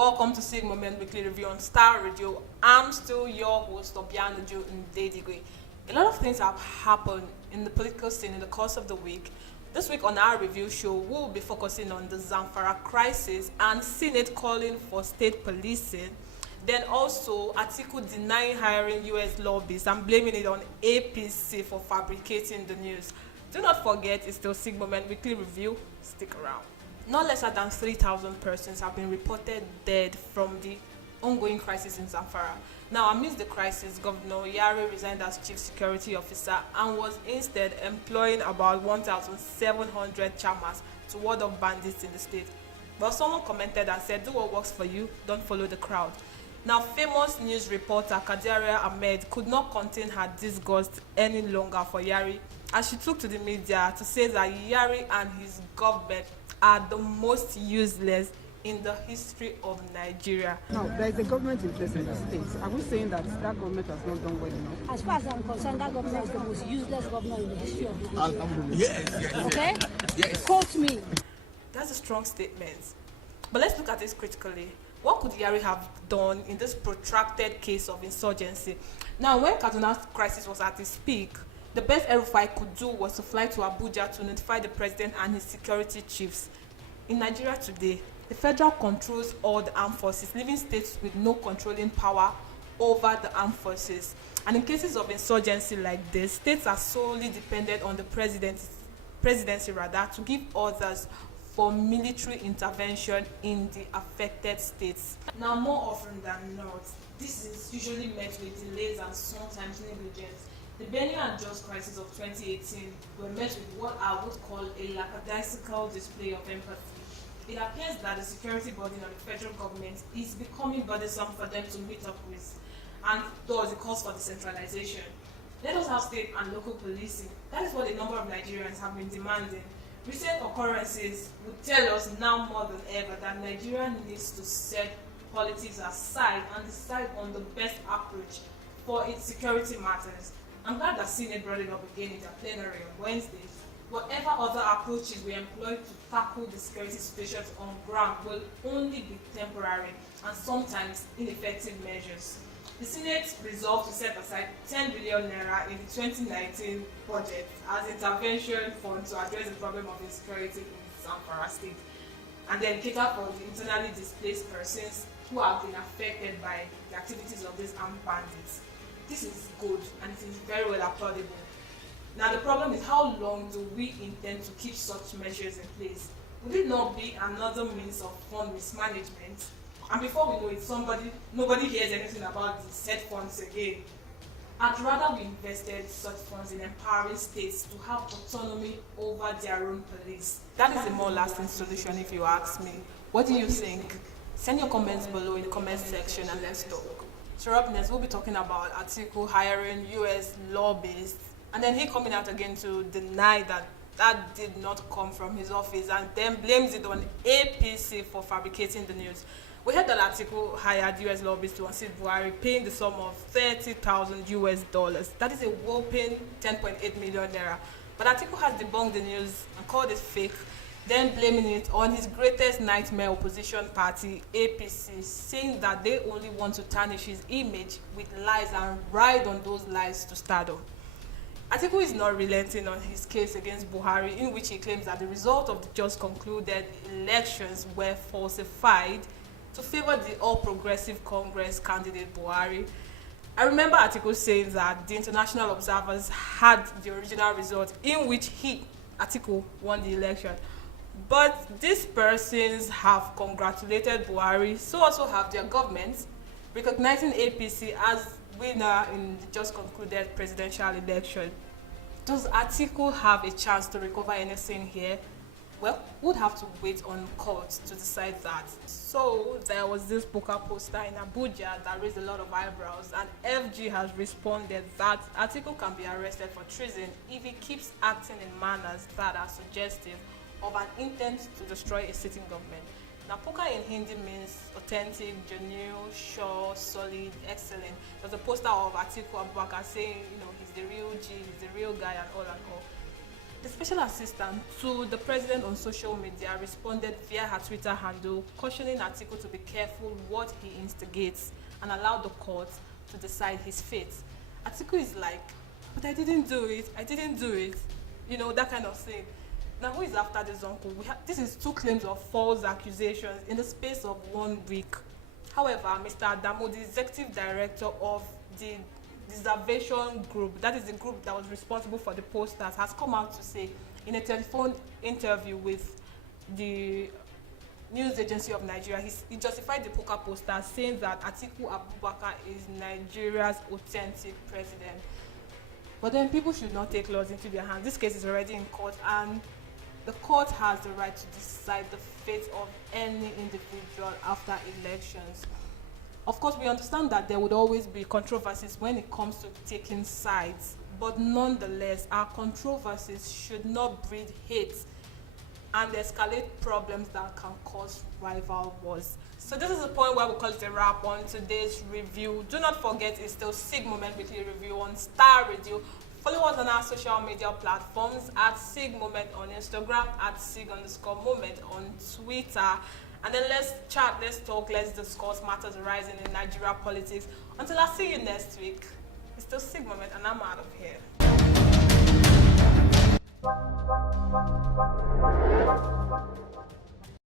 Welcome to SIG-MOMENT Weekly Review on Star Radio. I'm still your host, Obiano Jo Ndedigwe. A lot of things have happened in the political scene in the course of the week. This week on our review show, we'll be focusing on the Zamfara crisis and Senate calling for state policing. Then also, Atiku denying hiring US lobbyists and blaming it on APC for fabricating the news. Do not forget, it's still SIG-MOMENT Weekly Review. Stick around. Not less than 3,000 persons have been reported dead from the ongoing crisis in Zamfara. Now, amidst the crisis, Governor Yari resigned as Chief Security Officer and was instead employing about 1,700 chamas to ward off bandits in the state. But someone commented and said, do what works for you, don't follow the crowd. Now, famous news reporter Kadiria Ahmed could not contain her disgust any longer for Yari as she took to the media to say that Yari and his government are the most useless in the history of Nigeria. Now, there is a government in place in the states. Are we saying that that government has not done well enough? As far as I'm concerned, that government is the most useless government in the history of Nigeria. Yes. Okay? Yes. Quote me. That's a strong statement. But let's look at this critically. What could Yari have done in this protracted case of insurgency? Now, when Kaduna's crisis was at its peak, the best El-Rufai could do was to fly to Abuja to notify the president and his security chiefs. In Nigeria today, the federal controls all the armed forces, leaving states with no controlling power over the armed forces. And in cases of insurgency like this, states are solely dependent on the presidency to give orders for military intervention in the affected states. Now, more often than not, this is usually met with delays and sometimes negligence. The Benue and Jos crisis of 2018 were met with what I would call a lackadaisical display of empathy. It appears that the security body of the federal government is becoming burdensome for them to meet up with, and thus it calls for decentralization. Let us have state and local policing. That is what a number of Nigerians have been demanding. Recent occurrences would tell us now more than ever that Nigeria needs to set politics aside and decide on the best approach for its security matters. I'm glad that Senate brought it up again in their plenary on Wednesday. Whatever other approaches we employ to tackle the security situations on ground will only be temporary and sometimes ineffective measures. The Senate resolved to set aside 10 billion naira in the 2019 budget as intervention fund to address the problem of insecurity in Zamfara state, and then cater for the internally displaced persons who have been affected by the activities of these armed bandits. This is good and it is very well applaudable. Now the problem is, how long do we intend to keep such measures in place? Would it not be another means of fund mismanagement? And before we know it, nobody hears anything about the said funds again. I'd rather we invested such funds in empowering states to have autonomy over their own police. That is a more lasting solution if you ask me. What do you think? Send your comments below in the comment section and let's talk. So up next, we'll be talking about Atiku hiring US lobbyists, and then he coming out again to deny that did not come from his office and then blames it on APC for fabricating the news. We heard that Atiku hired US lobbyists to assist Buhari, paying the sum of $30,000. That is a whopping 10.8 million naira. But Atiku has debunked the news and called it fake, then blaming it on his greatest nightmare opposition party, APC, saying that they only want to tarnish his image with lies and ride on those lies to stardom. Atiku is not relenting on his case against Buhari, in which he claims that the result of the just concluded elections were falsified to favor the All Progressive Congress candidate Buhari. I remember Atiku saying that the international observers had the original result in which he, Atiku, won the election. But these persons have congratulated Buhari, so also have their governments, recognizing APC as winner in the just concluded presidential election. Does Atiku have a chance to recover anything here? Well, we'd have to wait on court to decide that. So there was this Pukka poster in Abuja that raised a lot of eyebrows, and FG has responded that Atiku can be arrested for treason if he keeps acting in manners that are suggestive of an intent to destroy a sitting government. Now, Pukka in Hindi means authentic, genuine, sure, solid, excellent. There's a poster of Atiku Abubakar saying, he's the real G, he's the real guy, and all and all. The special assistant to the president on social media responded via her Twitter handle, cautioning Atiku to be careful what he instigates and allow the court to decide his fate. Atiku is like, but I didn't do it, you know, that kind of thing. Now, who is after this uncle? This is 2 claims of false accusations in the space of 1 week. However, Mr. Adamo, the executive director of the Deservation Group, that is the group that was responsible for the posters, has come out to say in a telephone interview with the news agency of Nigeria, he justified the Pukka posters, saying that Atiku Abubakar is Nigeria's authentic president. But then people should not take laws into their hands. This case is already in court, and the court has the right to decide the fate of any individual after elections. Of course, we understand that there would always be controversies when it comes to taking sides, but nonetheless, our controversies should not breed hate and escalate problems that can cause rival wars. So this is the point where we call it a wrap on today's review. Do not forget, it's still SIG-MOMENT Weekly Review on Star Radio. Follow us on our social media platforms at SIG-MOMENT on Instagram, at SIG_moment on Twitter. And then let's chat, let's talk, let's discuss matters arising in Nigeria politics. Until I see you next week, it's still SIG-MOMENT and I'm out of here.